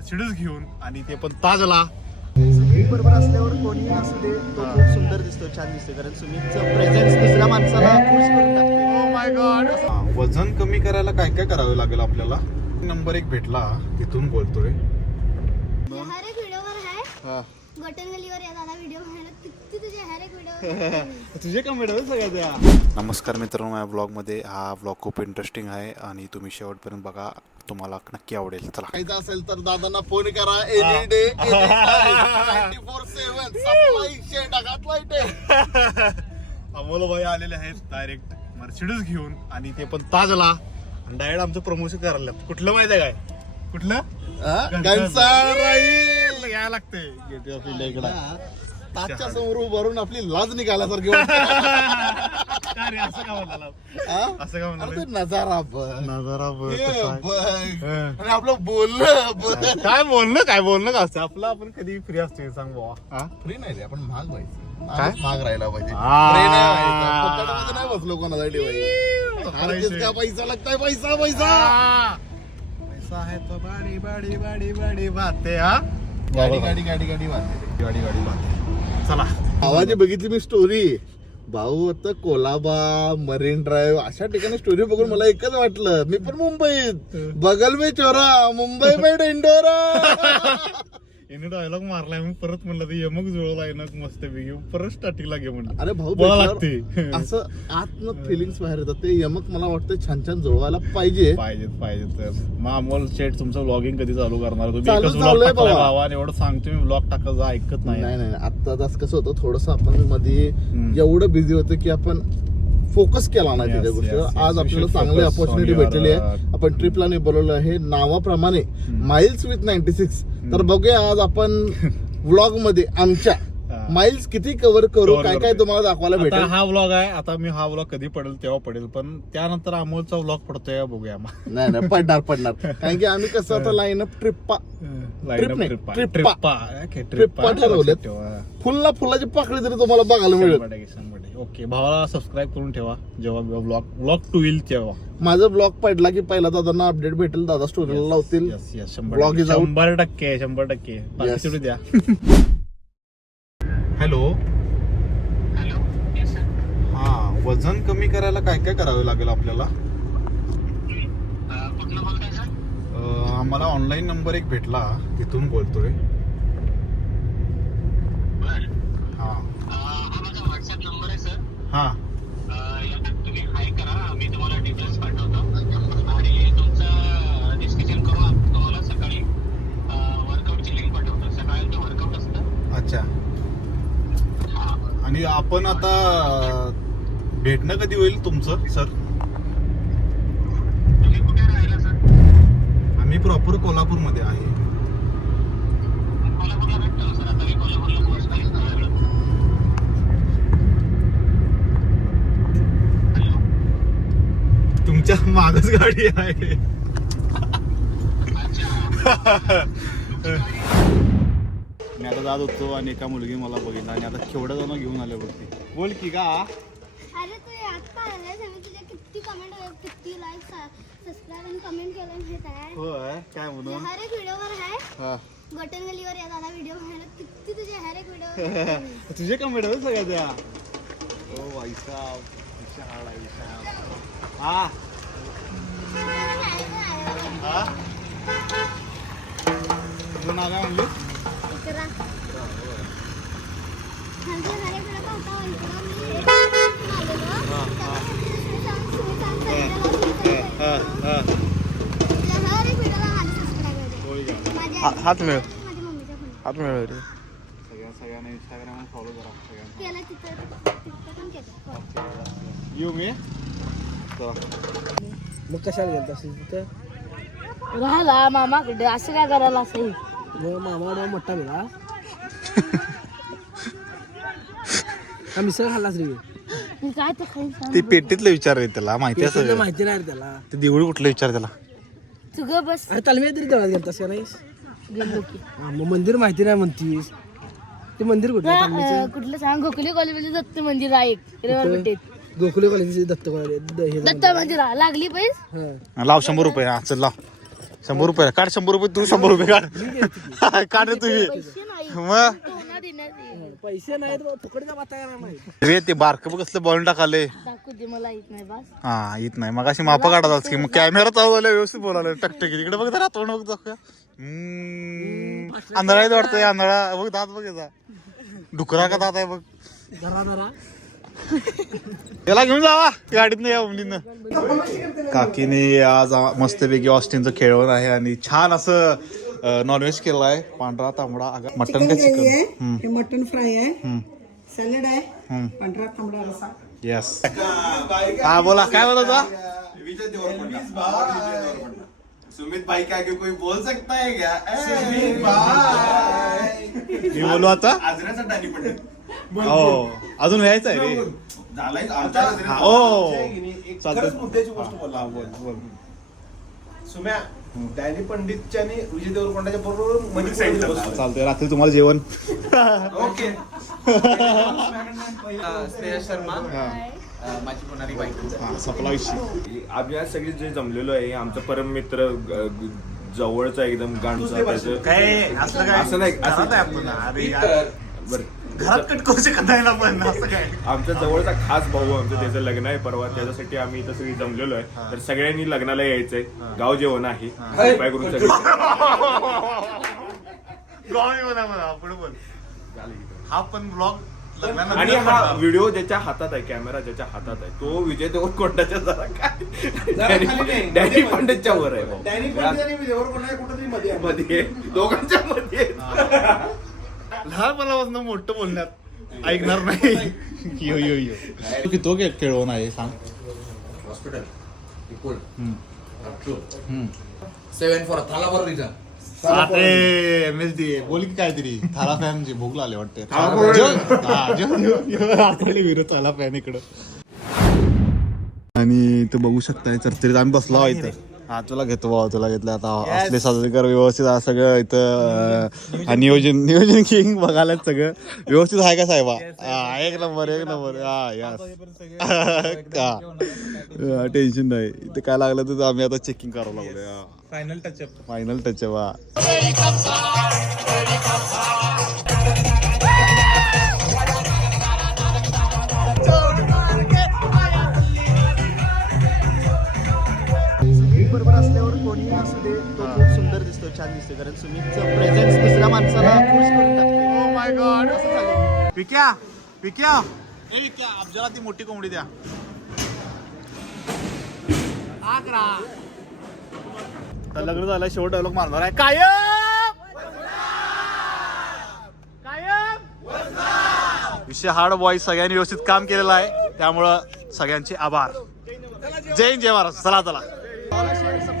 Mercedes घेऊन आणि ते पण ताजला. सुमित बरोबर असल्यावर कोणी असू दे तो खूप सुंदर दिसतो, छान दिसतो. कारण सुमितचं प्रेझेन्स दुसऱ्या माणसाला खुश करून टाकतो. Oh my God. वजन कमी करायला काय काय करावं लागेल आपल्याला? नंबर 1 भेटला, तिथून बोलतोय. हर एक व्हिडिओवर आहे बटन गलीवर या दादा व्हिडिओ बनायला किती तुझे हर एक व्हिडिओ तुझे कमेंट आहे सगळ्या. नमस्कार मित्रांनो, माझ्या ब्लॉगमध्ये हा ब्लॉग खूप इंटरेस्टिंग आहे आणि तुम्ही शेवटपर्यंत बघा, तुम्हाला नक्की आवडेल. चला, खायचं असेल तर दादांना फोन करा. एनी डे 24/7 सप्लाय शेटाकात लाईट आहे. अमोल भाई आलेले आहेत डायरेक्ट मर्सिडीज घेऊन आणि ते पण ताजला. आणि डायरेक्ट आमचं प्रमोशन करायला. कुठलं माहिती आहे काय? कुठलं घ्यायला लागतंय. ताजच्या समोर उभारून आपली लाज निघाल्यासारखी काय रे, असं का म्हणाला? असं का म्हणाला? नजारा बघ, नजारा बघ, हे कसा आहे. बघ. आणि आपलं बोलणं बघ. काय बोलणं का असतं आपलं? आपण कधी फ्री असतो सांग बाबा. फ्री नाही रे, आपण महाग व्हायचं. काय? महाग राहायला पाहिजे. आ. फ्री नाही व्हायचं. फुकटमध्ये नाही बसलो कोणासाठी पाहिजे. हर किसका पैसा लगता है, पैसा पैसा. पैसा है तो बाडी बाडी बाडी बाडी बाते. हा, गाडी गाडी गाडी गाडी वाजते. गाडी गाडी बाते. चला, आवाज बघितली मी स्टोरी. भाऊ आता कोलाबा, मरीन ड्राईव्ह अशा ठिकाणी स्टोरी बघून मला एकच वाटलं, मी पण मुंबईत. बगल में चोरा, मुंबई में डेंडोरा. याने डायलॉग मारलाय. मग परत म्हणलं ते यमक जुळवलाय ना मस्त पैकी. परत स्टार्टिंगला घे म्हणलं. अरे भाऊ बोला भेटल्यावर लागते. असं आतनं फिलिंग्स बाहेर येतात. ते यमक मला वाटतं छान छान जुळवायला पाहिजे. पाहिजे तर मग अमोल शेट तुमचं व्लॉगिंग कधी चालू करणार? तुम्ही चालू एकच झालंय व्लॉग टाकलाय बाबा. भावा आणि एवढं सांगतो मी, व्लॉग टाकायचं ऐकत नाही. नाही आता तास कसं होतं, थोडस आपण मध्ये एवढं बिझी होतं की आपण फोकस केला नाही त्याच्या Yes, गोष्टीवर. yes, आज you आपल्याला should चांगली focus अपॉर्च्युनिटी on your, भेटलेली आहे. आपण ट्रिपला नाही बोलवलं आहे नावाप्रमाणे, माइल्स विथ 96. तर बघूया आज आपण व्लॉग मध्ये आमच्या माइल्स किती कव्हर करू, काय काय तुम्हाला दाखवायला आता भेटेल. हा व्लॉग आहे. आता मी हा व्लॉग कधी पडेल तेव्हा पडेल, पण त्यानंतर अमोलचा व्लॉग पडतोय का बघूया मग. नाही पडणार कारण की आम्ही कसं आता लाईन अप ट्रिप्पा ठरवलेत. फुलला फुलाची पाकळी तरी तुम्हाला बघायला मिळेल. ओके, भावाला सबस्क्राईब करून ठेवा जेव्हा व्लॉग 2 येईल तेव्हा. माझा ब्लॉग पडला की पहिला दादांना अपडेट भेटेल, दादा स्टोरीला लावतील. Vlog is out. 100% बाकी Yes. तेवढी द्या. हॅलो. हा, वजन कमी करायला काय काय करावं लागेल आपल्याला? आम्हाला ऑनलाईन नंबर 1 भेटला, तिथून बोलतोय. हा व्हॉट्सअप नंबर आहे सर. हा तुम्ही हाय करा, मी तुम्हाला डिटेल्स पाठवतो आणि तुमचं डिस्कशन करू. तुम्हाला सकाळी वर्कआउटची लिंक पाठवतो. सकाळी वर्कआउट असतं. अच्छा. आणि आपण आता भेटणं कधी होईल तुमचं सर? तुम्ही कुठे राहिला सर? आम्ही प्रॉपर कोल्हापूरमध्ये आहे. कोल्हापूरला भेटतो सर. आता मी कोल्हापूरला पोहोचतो. तुमच्या मागच गाडी आहे. मी आता जात होतो आणि एका मुलगी मला बघितला आणि आता केवढं जण घेऊन आले वरती. बोल की का? अरे तू आता आलायस, आम्ही तुझे किती कमेंट, किती लाईक, सबस्क्राईब आणि कमेंट केलं माहित आहे. होय, काय म्हणून? हर एक व्हिडिओवर आहे बटन गलीवर या दादा व्हिडिओ बनायला किती तुझे हर एक व्हिडिओ तुझे कमेंट आहे सगळ्या त्या. ओ भाई साहब, विशाल आहे विशाल. हा हा, तुझं नाव काय म्हणली? इकरा म्हणजे हर एक व्हिडिओ होता. इकडं मी आलेलो हर एक व्हिडिओला माझे सबस्क्राईबर होय का? माझ्या हात मिळ माझ्या मम्मीच्या फोन हात मिळव रे. सगळ्यांना इंस्टाग्राम फॉलो करा सगळ्यांना. केला तिथं पण केलं. येऊ मी. मग कशाला गेलता तिथं? राहिला मामाकडे असं काय करायला असं? मग मामा मोठा मिळा. मिसळ खाल्लाच रे. मी काय तर खाईन सांग. ते पेटीतलं विचार आहे त्याला, माहिती आहे तुला सगळं. माहिती नाही रे त्याला. ते देऊळ कुठलं विचार त्याला. तू ग बस. अरे तालमीत तरी देवात गेलतास का नाहीस? गेलो की. मग मंदिर माहिती नाही म्हणतीस. ते मंदिर कुठलं आहे तालमीचं? कुठलं सांग? गोखले कॉलेजमध्ये दत्त मंदिर आहे एक रेवारपेठेत. गोखले कॉलेजचे दत्त कॉलेज दत्त मंदिर आहे. लागली पैस. हा. लाव 100 रुपये. हा चल लाव. 100 काढ 100 तू 100 काढ काढ रे तुम्ही पैसे नाही मग सोना देण्यात येईल. पैसे नाहीत फुकटचा बाता नाही. रे ते बारक बघ कसलं बॉल टाकाले दाखवू दे मला येत नाही बस. हा येत नाही मग अशी मापा काढतात की मग कॅमेरा चालू झाला व्यवस्थित बोलायला टकटकी तिकडे बघ जरा तोंड बघ दाखव आंधळा वाटतंय आंधळा बघ दात बघ याचा डुकरा का दात आहे बघ जरा त्याला घेऊन जावा गाडीत नाही या मुलीनं काकीने आज मस्तपैकी ऑस्टिनचं खेळवण आहे आणि छान असं नॉनव्हेज केलं आहे पांढरा तांबडा मटन का चिकन हे मटन फ्राय आहे सॅलड आहे पांढरा तांबडा रसा येस हा बोला काय बोलत होता सुमित भाई क्या कोई बोल सकता है क्या मी बोलू आता आजऱ्याचा डाली पटेल हो अजून व्हायचं आहे रे झालाय हा, ओ खरंच मुद्द्याची गोष्ट बोला बोल सुम्या डॅनी पंडितच्या आणि विजय देवरकोंडाच्या बरोबर मध्ये साईडला बसतो. चालतंय रात्री तुम्हाला जेवण ओके श्रेया शर्मा माझी होणारी बायको. हा सपला विषय आम्ही आज सगळे जे जमलेलो आहे आमचा परम मित्र जवळचा एकदम गाणचा त्याचं काय असलं काय असं नाही घरात आहे आपण अरे यार. बरं घरात कट करू शकत नाही ना पण असं काय आमचा जवळचा खास भाऊ आमचं त्याचं लग्न आहे परवा त्याच्यासाठी आम्ही इथं सगळी जमलेलो आहे तर सगळ्यांनी लग्नाला यायचंय गाव जेवण आहे कृपया करून सगळे गावी म्हणा म्हणा पुढे बोल हा पण ब्लॉग आणि हा व्हिडिओ ज्याच्या हातात आहे कॅमेरा ज्याच्या हातात आहे तो विजय देवरकोंडाच्या जरा काय डॅनी पंडितच्या वर आहे डॅनी पंडित आणि विजय देवरकोंडा कुठेतरी मध्ये आहे. मध्ये दोघांच्या मध्ये लहानपणापासून मोठं बोलण्यात ऐकणार नाही यो यो यो की तो खेळवून आहे सांग हॉस्पिटल 7 for थालावर रिजन अरे MSD बोल की काहीतरी थाला फॅन जी भूक लागली वाटते विरोध थाला फॅन इकडं आणि इथं बघू शकताय चर्चेत आम्ही बसलो इथं हा तुला घेतो बाबा तुला घेतलं आता असले साजरे कर व्यवस्थित आहे सगळं इथं नियोजन किंग बघायला सगळं व्यवस्थित आहे का साहेबा हा एक नंबर हा यास टेन्शन नाही इथं काय लागलं तर आम्ही आता चेकिंग करावं लागलो फायनल टचअप हा बरोबर असल्यावर कोणी असू दे तो खूप सुंदर दिसतो छान दिसतो कारण सुमितचं प्रेझेन्स दुसऱ्या माणसाला खुश करून टाकते. ओ माय गॉड असं झालं. विक्या ए विक्या अफजला ती मोठी कोंबडी द्या आता लग्न झालं शेवट डायलॉग मारणार आहे विषय हार्ड बॉय सगळ्यांनी व्यवस्थित काम केलेलं आहे त्यामुळं सगळ्यांचे आभार जय हिंद जय महाराज चला Follow, share, subscribe.